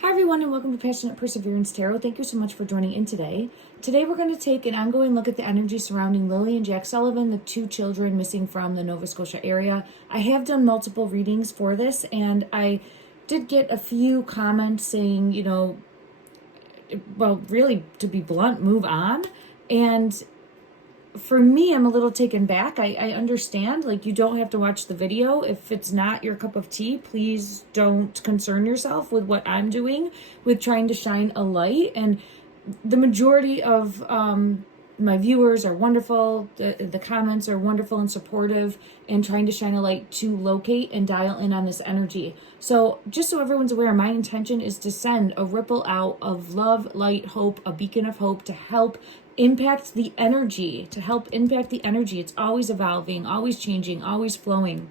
Hi everyone and welcome to Passionate Perseverance Tarot. Thank you so much for joining in today. Today we're going to take an ongoing look at the energy surrounding Lily and Jack Sullivan, the two children missing from the Nova Scotia area. I have done multiple readings for this and I did get a few comments saying, well, really, to be blunt, move on. And for me, I'm a little taken back. I understand, like, you don't have to watch the video. If it's not your cup of tea, please don't concern yourself with what I'm doing with trying to shine a light. And the majority of my viewers are wonderful. The comments are wonderful and supportive and trying to shine a light to locate and dial in on this energy. So just so everyone's aware, my intention is to send a ripple out of love, light, hope, a beacon of hope to help impact the energy, It's always evolving, always changing, always flowing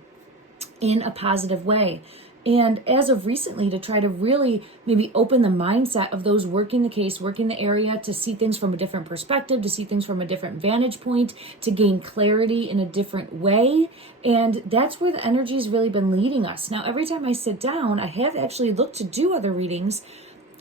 in a positive way. And as of recently, to try to really maybe open the mindset of those working the case, working the area, to see things from a different perspective, to see things from a different vantage point, to gain clarity in a different way. And that's where the energy has really been leading us. Now, every time I sit down, I have actually looked to do other readings,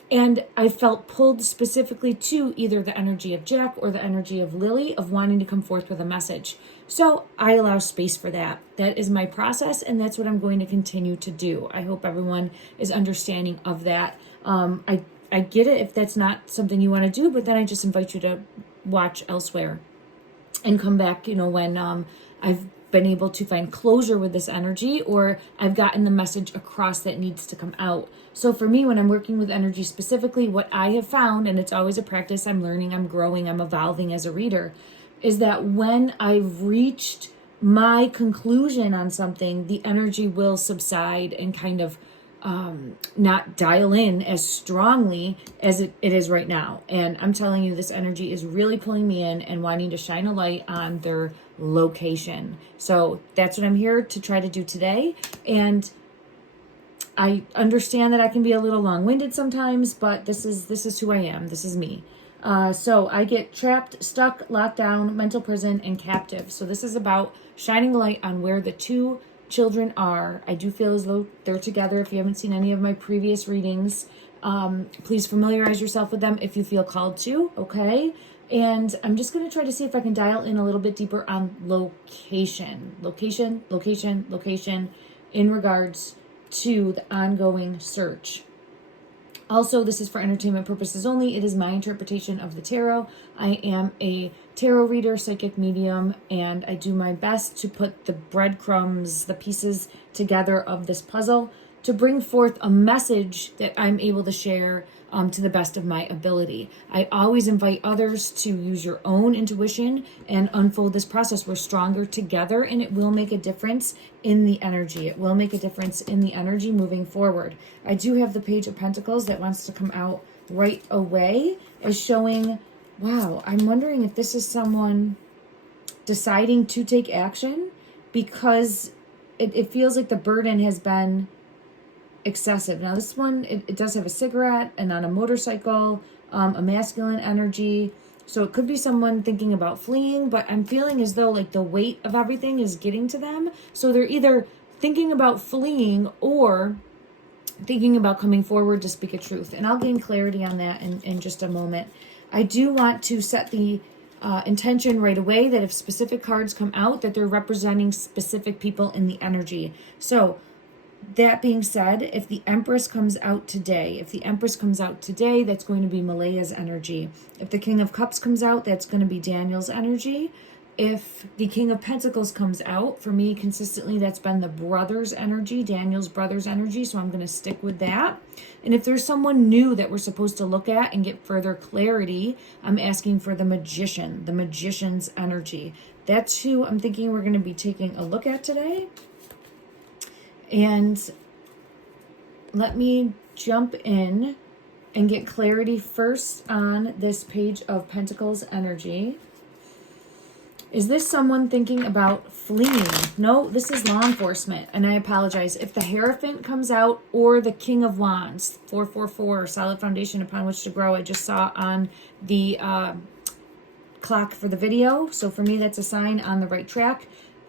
and I felt pulled specifically to either the energy of Jack or the energy of Lily of wanting to come forth with a message. So I allow space for that. That is my process, and that's what I'm going to continue to do. I hope everyone is understanding of that. I get it if that's not something you want to do, but then I just invite you to watch elsewhere and come back, when I've been able to find closure with this energy, or I've gotten the message across that needs to come out. So for me, when I'm working with energy specifically, what I have found, and it's always a practice, I'm learning, I'm growing, I'm evolving as a reader, is that when I've reached my conclusion on something, the energy will subside and kind of not dial in as strongly as it is right now. And I'm telling you, this energy is really pulling me in and wanting to shine a light on their location. So that's what I'm here to try to do today. And I understand that I can be a little long-winded sometimes, but this is who I am. This is me. So I get trapped, stuck, locked down, mental prison, and captive. So this is about shining a light on where the two children are. I do feel as though they're together. If you haven't seen any of my previous readings, please familiarize yourself with them if you feel called to, okay? And I'm just going to try to see if I can dial in a little bit deeper on location in regards to the ongoing search. Also, this is for entertainment purposes only. It is my interpretation of the tarot. I am a tarot reader, psychic medium, and I do my best to put the breadcrumbs, the pieces together of this puzzle to bring forth a message that I'm able to share to the best of my ability. I always invite others to use your own intuition and unfold this process. We're stronger together, and it will make a difference in the energy. It will make a difference in the energy moving forward. I do have the Page of Pentacles that wants to come out right away as showing, wow, I'm wondering if this is someone deciding to take action because it feels like the burden has been excessive. Now this one, it does have a cigarette and on a motorcycle, a masculine energy. So it could be someone thinking about fleeing, but I'm feeling as though like the weight of everything is getting to them. So they're either thinking about fleeing or thinking about coming forward to speak a truth. And I'll gain clarity on that in just a moment. I do want to set the intention right away that if specific cards come out, that they're representing specific people in the energy. So that being said, if the Empress comes out today, that's going to be Malaya's energy. If the King of Cups comes out, that's going to be Daniel's energy. If the King of Pentacles comes out, for me, consistently, that's been the brother's energy, Daniel's brother's energy, so I'm going to stick with that. And if there's someone new that we're supposed to look at and get further clarity, I'm asking for the Magician, the Magician's energy. That's who I'm thinking we're going to be taking a look at today. And let me jump in and get clarity first on this Page of Pentacles energy. Is this someone thinking about fleeing? No, this is law enforcement, and I apologize. If the Hierophant comes out or the King of Wands, 444, solid foundation upon which to grow, I just saw on the clock for the video. So for me, that's a sign on the right track.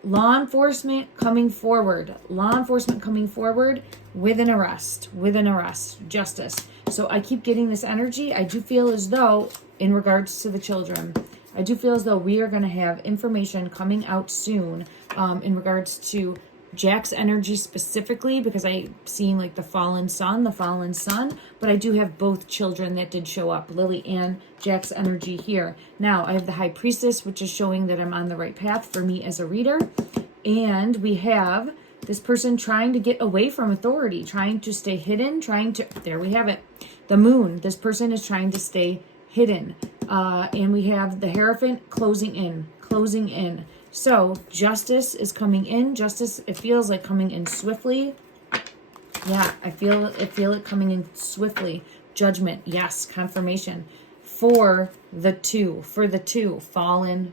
law enforcement coming forward. Law enforcement coming forward with an arrest. With an arrest. Justice. So I keep getting this energy. I do feel as though, in regards to the children, I do feel as though we are going to have information coming out soon in regards to Jack's energy specifically, because I'm seeing like the fallen sun, but I do have both children that did show up, Lily and Jack's energy here. Now I have the High Priestess, which is showing that I'm on the right path for me as a reader. And we have this person trying to get away from authority, trying to stay hidden, there we have it. The Moon, this person is trying to stay hidden. And we have the Hierophant closing in. So justice is coming in. Justice, it feels like coming in swiftly. Yeah, I feel it coming in swiftly. Judgment, yes, confirmation for the two, fallen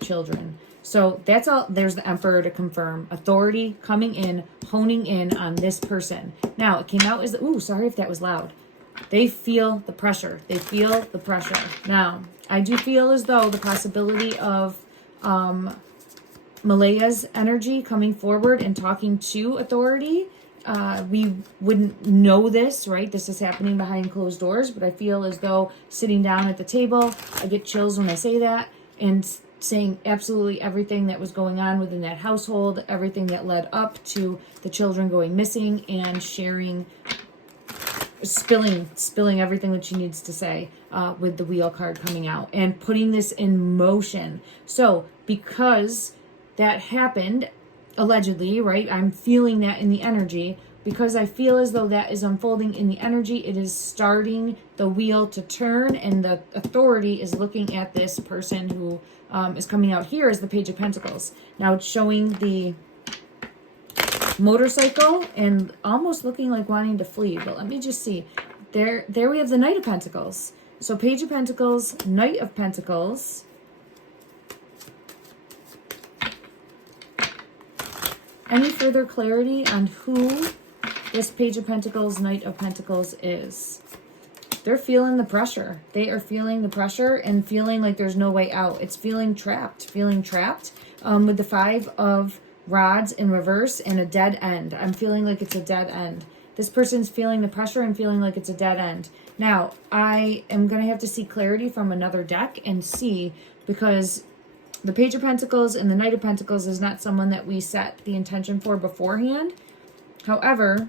children. So that's all. There's the Emperor to confirm. Authority coming in, honing in on this person. Now it came out as, ooh, sorry if that was loud. They feel the pressure. Now, I do feel as though the possibility of Malaya's energy coming forward and talking to authority, we wouldn't know this, right? This is happening behind closed doors, but I feel as though sitting down at the table, I get chills when I say that, and saying absolutely everything that was going on within that household, everything that led up to the children going missing, and sharing, spilling everything that she needs to say with the Wheel card coming out and putting this in motion. So because that happened, allegedly, right? I'm feeling that in the energy. Because I feel as though that is unfolding in the energy, it is starting the wheel to turn, and the authority is looking at this person who is coming out here as the Page of Pentacles. Now it's showing the motorcycle and almost looking like wanting to flee, but let me just see. There we have the Knight of Pentacles. So Page of Pentacles, Knight of Pentacles. Any further clarity on who this Page of Pentacles, Knight of Pentacles is? They're feeling the pressure. They are feeling the pressure and feeling like there's no way out. It's feeling trapped, with the Five of Rods in reverse and a dead end. I'm feeling like it's a dead end. This person's feeling the pressure and feeling like it's a dead end. Now, I am going to have to see clarity from another deck and see, because the Page of Pentacles and the Knight of Pentacles is not someone that we set the intention for beforehand. However,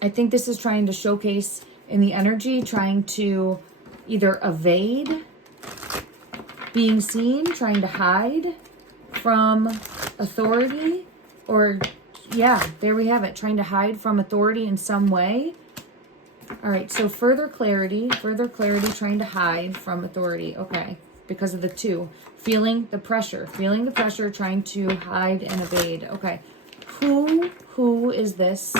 I think this is trying to showcase in the energy, trying to either evade being seen, trying to hide from authority, or yeah, there we have it, trying to hide from authority in some way. All right, so further clarity, trying to hide from authority. Okay, because of the two. Feeling the pressure, trying to hide and evade. Okay, who is this?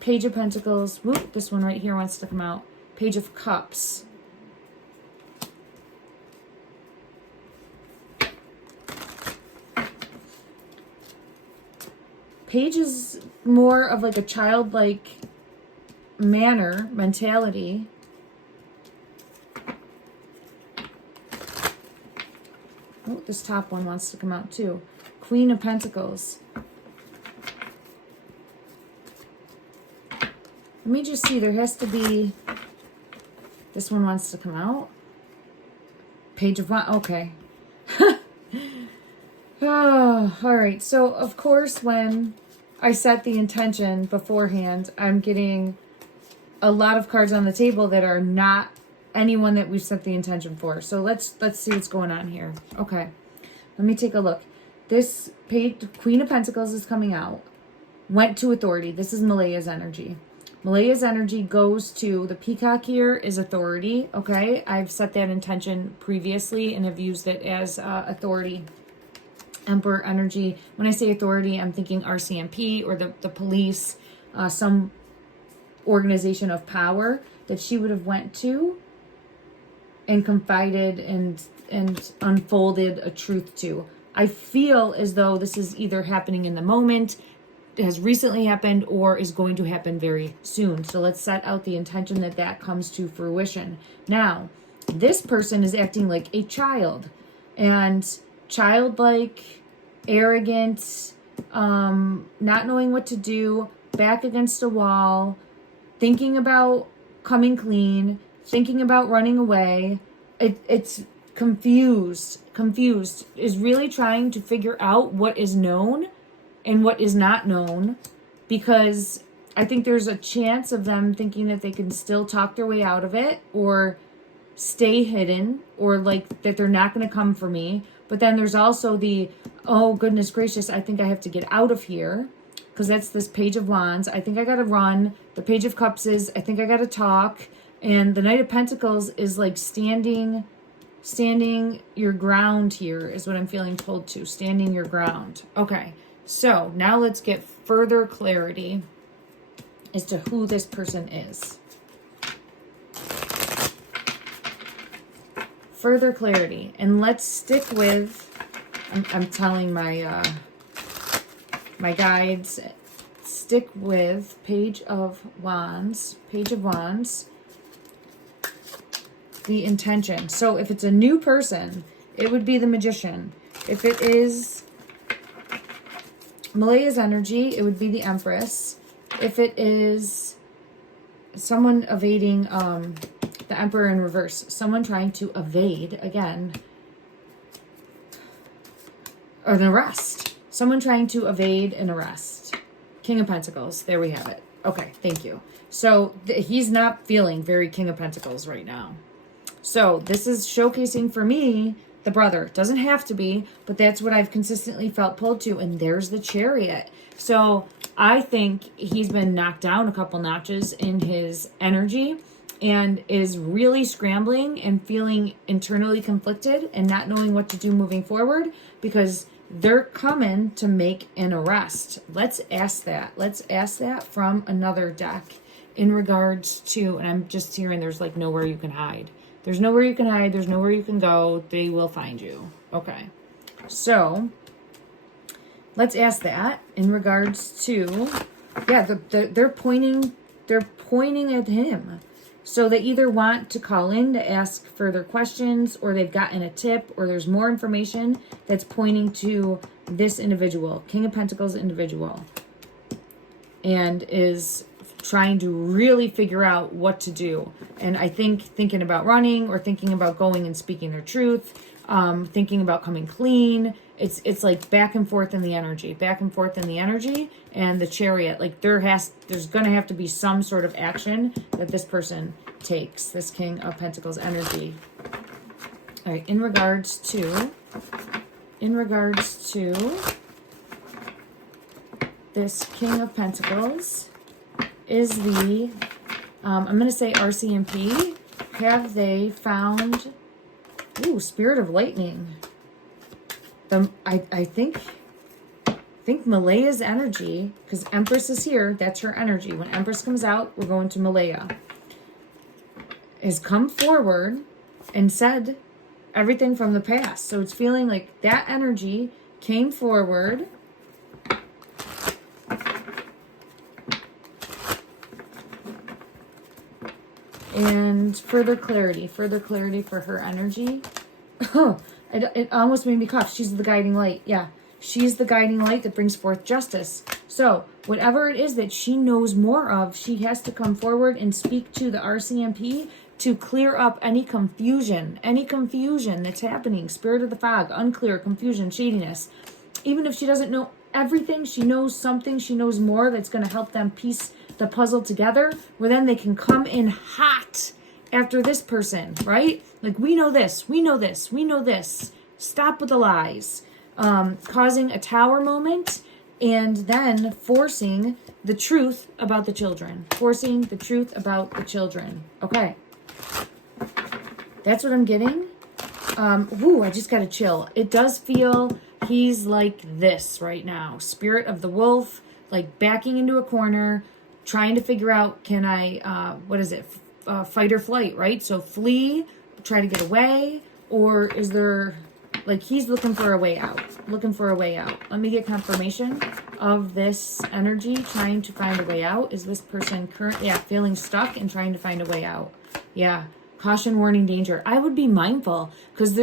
Page of Pentacles. Whoop, this one right here wants to come out. Page of Cups. Page is more of like a childlike mentality. Oh, this top one wants to come out too. Queen of Pentacles. Let me just see. There has to be... This one wants to come out. Page of Wands. Okay. Oh, all right. So, of course, when I set the intention beforehand, I'm getting a lot of cards on the table that are not anyone that we've set the intention for. So let's see what's going on here. Okay. Let me take a look. This page, Queen of Pentacles is coming out. Went to authority. This is Malaya's energy. Malaya's energy goes to the peacock here is authority. Okay. I've set that intention previously and have used it as authority. Emperor energy. When I say authority, I'm thinking RCMP or the police, some organization of power that she would have went to and confided and unfolded a truth to. I feel as though this is either happening in the moment, has recently happened, or is going to happen very soon. So let's set out the intention that comes to fruition. Now, this person is acting like a child and childlike, arrogant, not knowing what to do, back against a wall, thinking about coming clean, thinking about running away. It's confused, is really trying to figure out what is known and what is not known, because I think there's a chance of them thinking that they can still talk their way out of it or stay hidden, or like that they're not going to come for me. But then there's also the, oh goodness gracious, I think I have to get out of here, because that's this Page of Wands. I think I got to run. The Page of Cups is, I think I got to talk. And the Knight of Pentacles is like standing your ground here is what I'm feeling pulled to. Standing your ground. Okay, so now let's get further clarity as to who this person is. Further clarity. And let's stick with, I'm telling my my guides, stick with Page of Wands. Page of Wands. The intention. So if it's a new person, it would be the Magician. If it is Malaya's energy, it would be the Empress. If it is someone evading the Emperor in reverse, someone trying to evade, again, or an arrest. Someone trying to evade an arrest. King of Pentacles. There we have it. Okay, thank you. So he's not feeling very King of Pentacles right now. So this is showcasing for me the brother. Doesn't have to be, but that's what I've consistently felt pulled to. And there's the Chariot. So I think he's been knocked down a couple notches in his energy and is really scrambling and feeling internally conflicted and not knowing what to do moving forward, because they're coming to make an arrest. Let's ask that. Let's ask that from another deck in regards to, and I'm just hearing there's like nowhere you can hide. There's nowhere you can hide. There's nowhere you can go. They will find you. Okay. So let's ask that in regards to, yeah, they're pointing at him. So they either want to call in to ask further questions, or they've gotten a tip, or there's more information that's pointing to this individual, King of Pentacles individual, and is trying to really figure out what to do. And I think thinking about running, or thinking about going and speaking their truth, thinking about coming clean. It's like back and forth in the energy, and the Chariot. Like there's gonna have to be some sort of action that this person takes. This King of Pentacles energy. All right, in regards to this King of Pentacles is the, I'm going to say RCMP. Have they found, ooh, Spirit of Lightning. I think Malaya's energy, because Empress is here, that's her energy. When Empress comes out, we're going to Malaya. Has come forward and said everything from the past. So it's feeling like that energy came forward and further clarity for her energy. Oh, it almost made me cough. She's the guiding light. Yeah, she's the guiding light that brings forth justice. So whatever it is that she knows more of, she has to come forward and speak to the RCMP to clear up any confusion that's happening. Spirit of the fog, unclear, confusion, shadiness. Even if she doesn't know everything, she knows something, she knows more that's going to help them piece the puzzle together, where then they can come in hot after this person, right? Like, we know this. Stop with the lies. Causing a tower moment, and then forcing the truth about the children. Okay. That's what I'm getting. I just got a chill. It does feel he's like this right now. Spirit of the wolf, like backing into a corner, trying to figure out, can I, fight or flight, right? So flee, try to get away, or is there, like, he's looking for a way out. Let me get confirmation of this energy, trying to find a way out. Is this person currently feeling stuck and trying to find a way out? Yeah. Caution, warning, danger. I would be mindful, because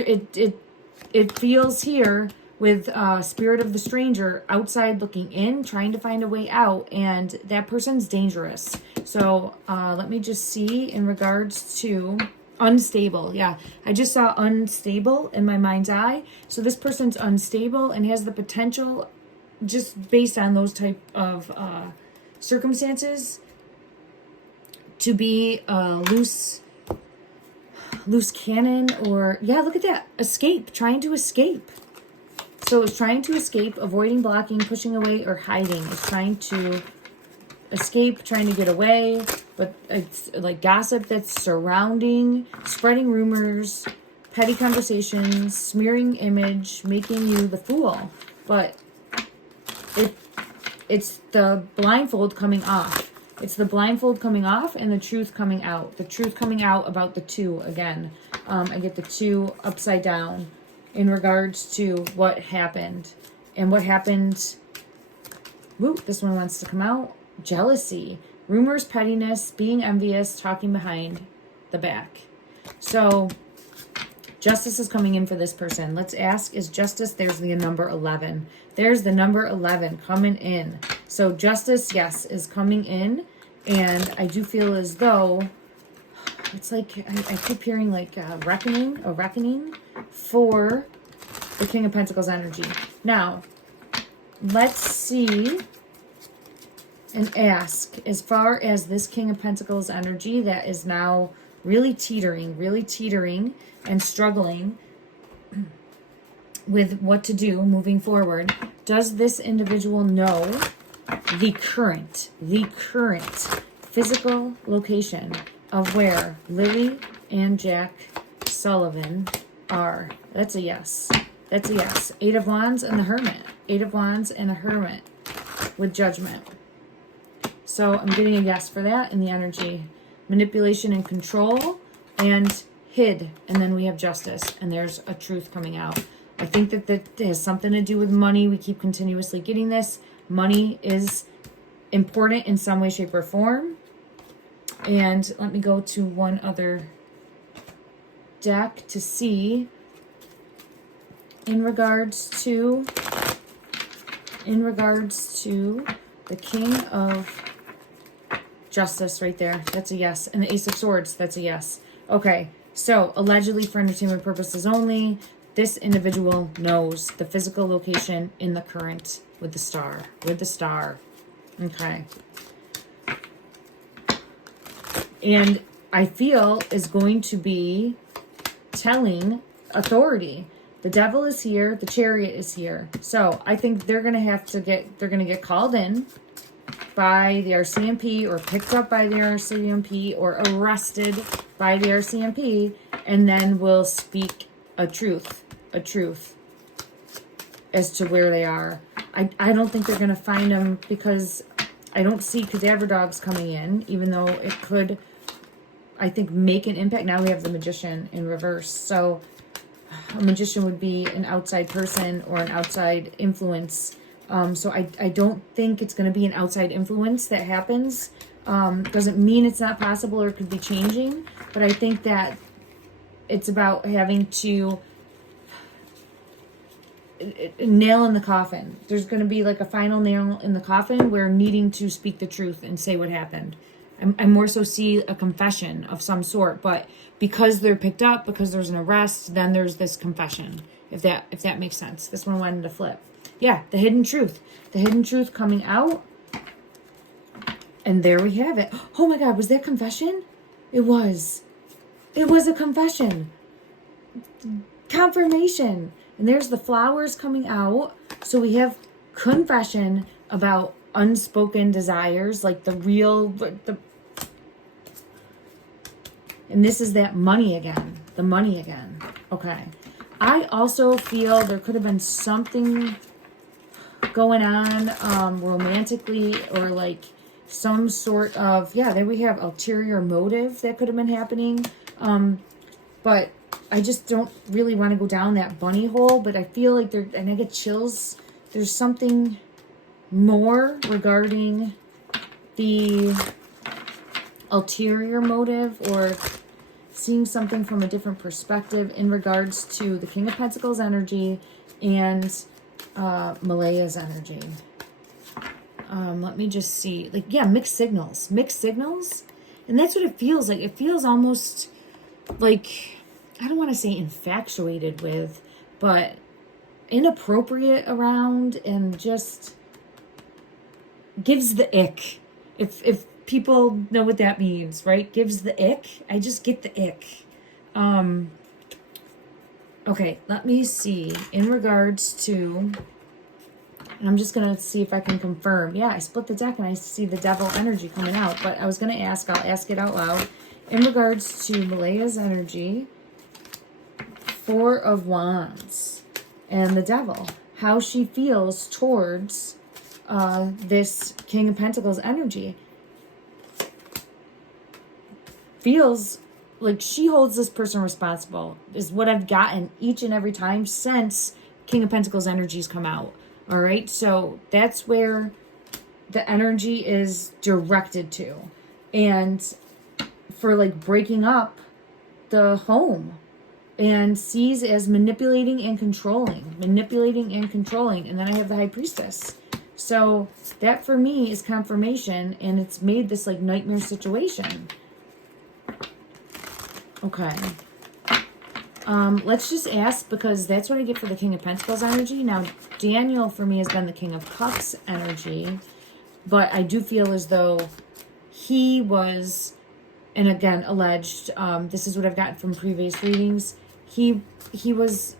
it feels here with Spirit of the Stranger, outside looking in, trying to find a way out, and that person's dangerous. So let me just see in regards to unstable. Yeah, I just saw unstable in my mind's eye. So this person's unstable and has the potential, just based on those type of circumstances, to be a loose cannon, or yeah, look at that, escape, trying to escape. So it's trying to escape, avoiding, blocking, pushing away, or hiding. It's trying to escape, trying to get away, but it's like gossip that's surrounding, spreading rumors, petty conversations, smearing image, making you the fool. But it's the blindfold coming off. It's the blindfold coming off and the truth coming out. The truth coming out about the two again. I get the two upside down in regards to what happened. And what happened, woo, this one wants to come out. Jealousy, rumors, pettiness, being envious, talking behind the back. So justice is coming in for this person. Let's ask, is justice, there's the number 11. There's the number 11 coming in. So justice, yes, is coming in. And I do feel as though it's like, I keep hearing like a reckoning for the King of Pentacles energy. Now, let's see and ask, as far as this King of Pentacles energy that is now really teetering and struggling with what to do moving forward, does this individual know the current physical location of where Lilly and Jack Sullivan are? That's a yes. That's a yes. 8 of Wands and the Hermit. 8 of Wands and a Hermit with Judgment. So I'm getting a yes for that in the energy. Manipulation and control and hid. And then we have justice. And there's a truth coming out. I think that has something to do with money. We keep continuously getting this. Money is important in some way, shape, or form. And let me go to one other deck to see in regards to the King of Justice right there. That's a yes. And the Ace of Swords, that's a yes. Okay, so allegedly for entertainment purposes only, this individual knows the physical location in the current with the star. Okay. And I feel is going to be telling authority. The Devil is here. The Chariot is here. So I think they're going to get called in by the RCMP or picked up by the RCMP or arrested by the RCMP, and then will speak a truth as to where they are. I don't think they're going to find them, because I don't see cadaver dogs coming in, even though it could, I think, make an impact. Now we have the Magician in reverse. So a magician would be an outside person or an outside influence. So I don't think it's going to be an outside influence that happens. Doesn't mean it's not possible or it could be changing. But I think that it's about having to nail in the coffin. There's going to be like a final nail in the coffin where needing to speak the truth and say what happened. I more so see a confession of some sort, but because they're picked up, because there's an arrest, then there's this confession, if that makes sense. This one wanted to flip. Yeah, the hidden truth. The hidden truth coming out. And there we have it. Oh my God, was that confession? It was. It was a confession. Confirmation. And there's the flowers coming out. So we have confession about unspoken desires, like and this is that money again. The money again. Okay. I also feel there could have been something going on romantically, or like some sort of, yeah, there we have ulterior motive that could have been happening. But I just don't really want to go down that bunny hole, but I feel like and I get chills. There's something more regarding the ulterior motive or seeing something from a different perspective in regards to the King of Pentacles energy and Malaya's energy. Let me just see. Like, yeah, mixed signals. Mixed signals. And that's what it feels like. It feels almost like, I don't want to say infatuated with, but inappropriate around, and just gives the ick. If people know what that means, right? Gives the ick. I just get the ick. Okay, let me see. In regards to, and I'm just going to see if I can confirm. Yeah, I split the deck and I see the devil energy coming out. But I was going to ask, I'll ask it out loud. In regards to Malaya's energy, Four of Wands and the devil. How she feels towards this King of Pentacles energy. Feels like she holds this person responsible, is what I've gotten each and every time since King of Pentacles energies come out. All right, so that's where the energy is directed to. And for like breaking up the home, and sees as manipulating and controlling. Manipulating and controlling. And then I have the High Priestess. So that for me is confirmation, and it's made this like nightmare situation. Okay. Let's just ask, because that's what I get for the King of Pentacles energy. Now, Daniel for me has been the King of Cups energy, but I do feel as though he was, and again, alleged, this is what I've gotten from previous readings, he was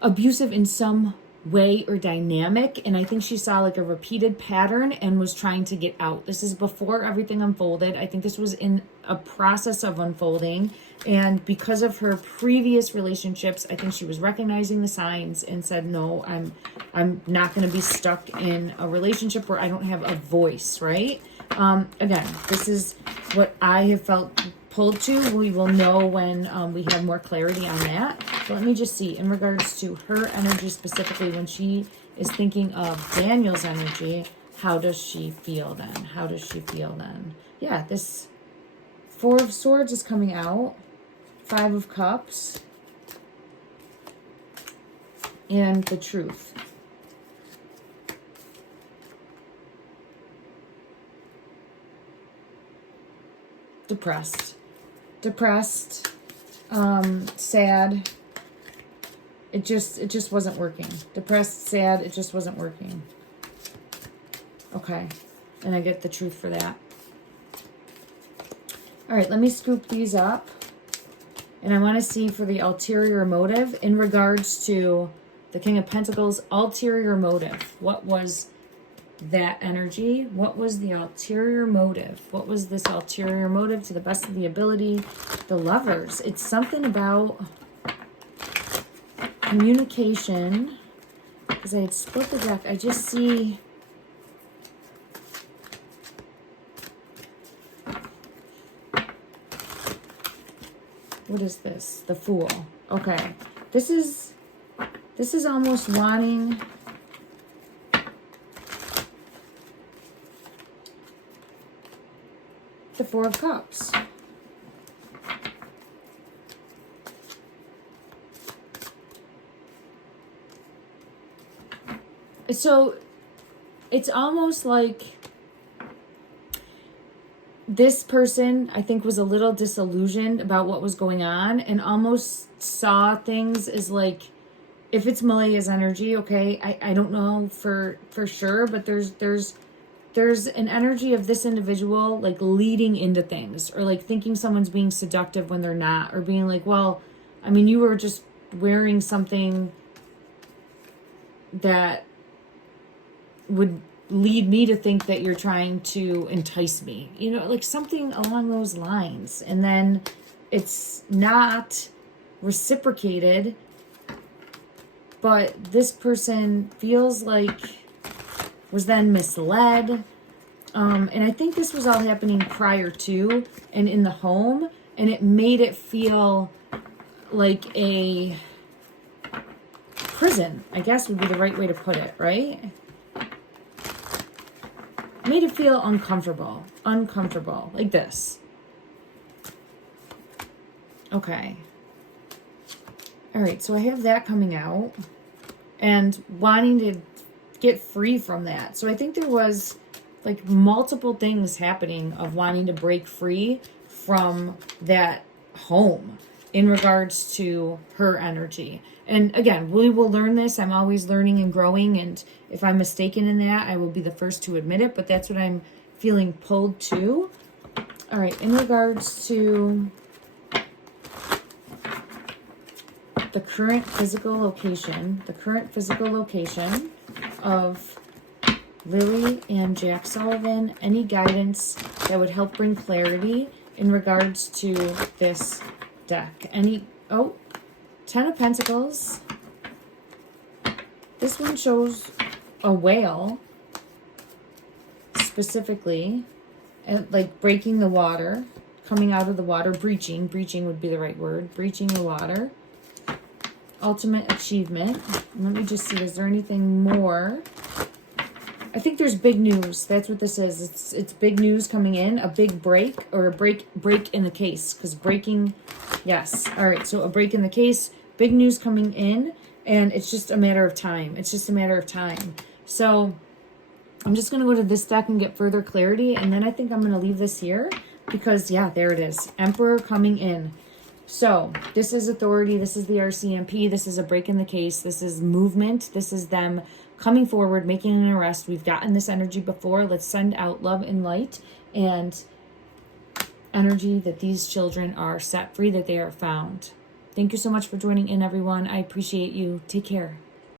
abusive in some way or dynamic, and I think she saw like a repeated pattern and was trying to get out. This is before everything unfolded. I think this was in a process of unfolding, and because of her previous relationships, I think she was recognizing the signs and said, no, I'm not going to be stuck in a relationship where I don't have a voice, right? Again, this is what I have felt pulled to. We will know when we have more clarity on that. So let me just see, in regards to her energy specifically, when she is thinking of Daniel's energy, how does she feel then? How does she feel then? Yeah, this Four of Swords is coming out. Five of Cups. And the Truth. Depressed. Depressed. Sad. It just wasn't working. Depressed, sad, it just wasn't working. Okay. And I get the truth for that. All right, let me scoop these up. And I want to see for the ulterior motive in regards to the King of Pentacles, ulterior motive. What was that energy? What was the ulterior motive? What was this ulterior motive to the best of the ability? The Lovers. It's something about communication. Because I had split the deck. I just see... What is this? The Fool. Okay. This is almost wanting... the Four of Cups. So it's almost like this person, I think, was a little disillusioned about what was going on and almost saw things as like, if it's Malaya's energy, okay, I don't know for sure, but there's an energy of this individual like leading into things, or like thinking someone's being seductive when they're not, or being like, well, I mean, you were just wearing something that would lead me to think that you're trying to entice me, you know, like something along those lines. And then it's not reciprocated, but this person feels like was then misled. And I think this was all happening prior to and in the home, and it made it feel like a prison, I guess would be the right way to put it, right? Made it feel uncomfortable, like this. Okay. All right, so I have that coming out and wanting to get free from that. So I think there was like multiple things happening of wanting to break free from that home in regards to her energy. And again, we will learn this. I'm always learning and growing. And if I'm mistaken in that, I will be the first to admit it. But that's what I'm feeling pulled to. All right, in regards to the current physical location of Lilly and Jack Sullivan, any guidance that would help bring clarity in regards to this deck. Oh, 10 of Pentacles. This one shows a whale specifically, and like breaking the water, coming out of the water, breaching would be the right word, breaching the water. Ultimate achievement. Let me just see, is there anything more? I think there's big news. That's what this is. It's big news coming in, a big break, or a break in the case, because breaking, yes. All right, so a break in the case, big news coming in, and it's just a matter of time. It's just a matter of time. So I'm just going to go to this deck and get further clarity, and then I think I'm going to leave this here because, yeah, there it is. Emperor coming in. So this is authority. This is the RCMP. This is a break in the case. This is movement. This is them coming forward, making an arrest. We've gotten this energy before. Let's send out love and light and energy that these children are set free, that they are found. Thank you so much for joining in, everyone. I appreciate you. Take care.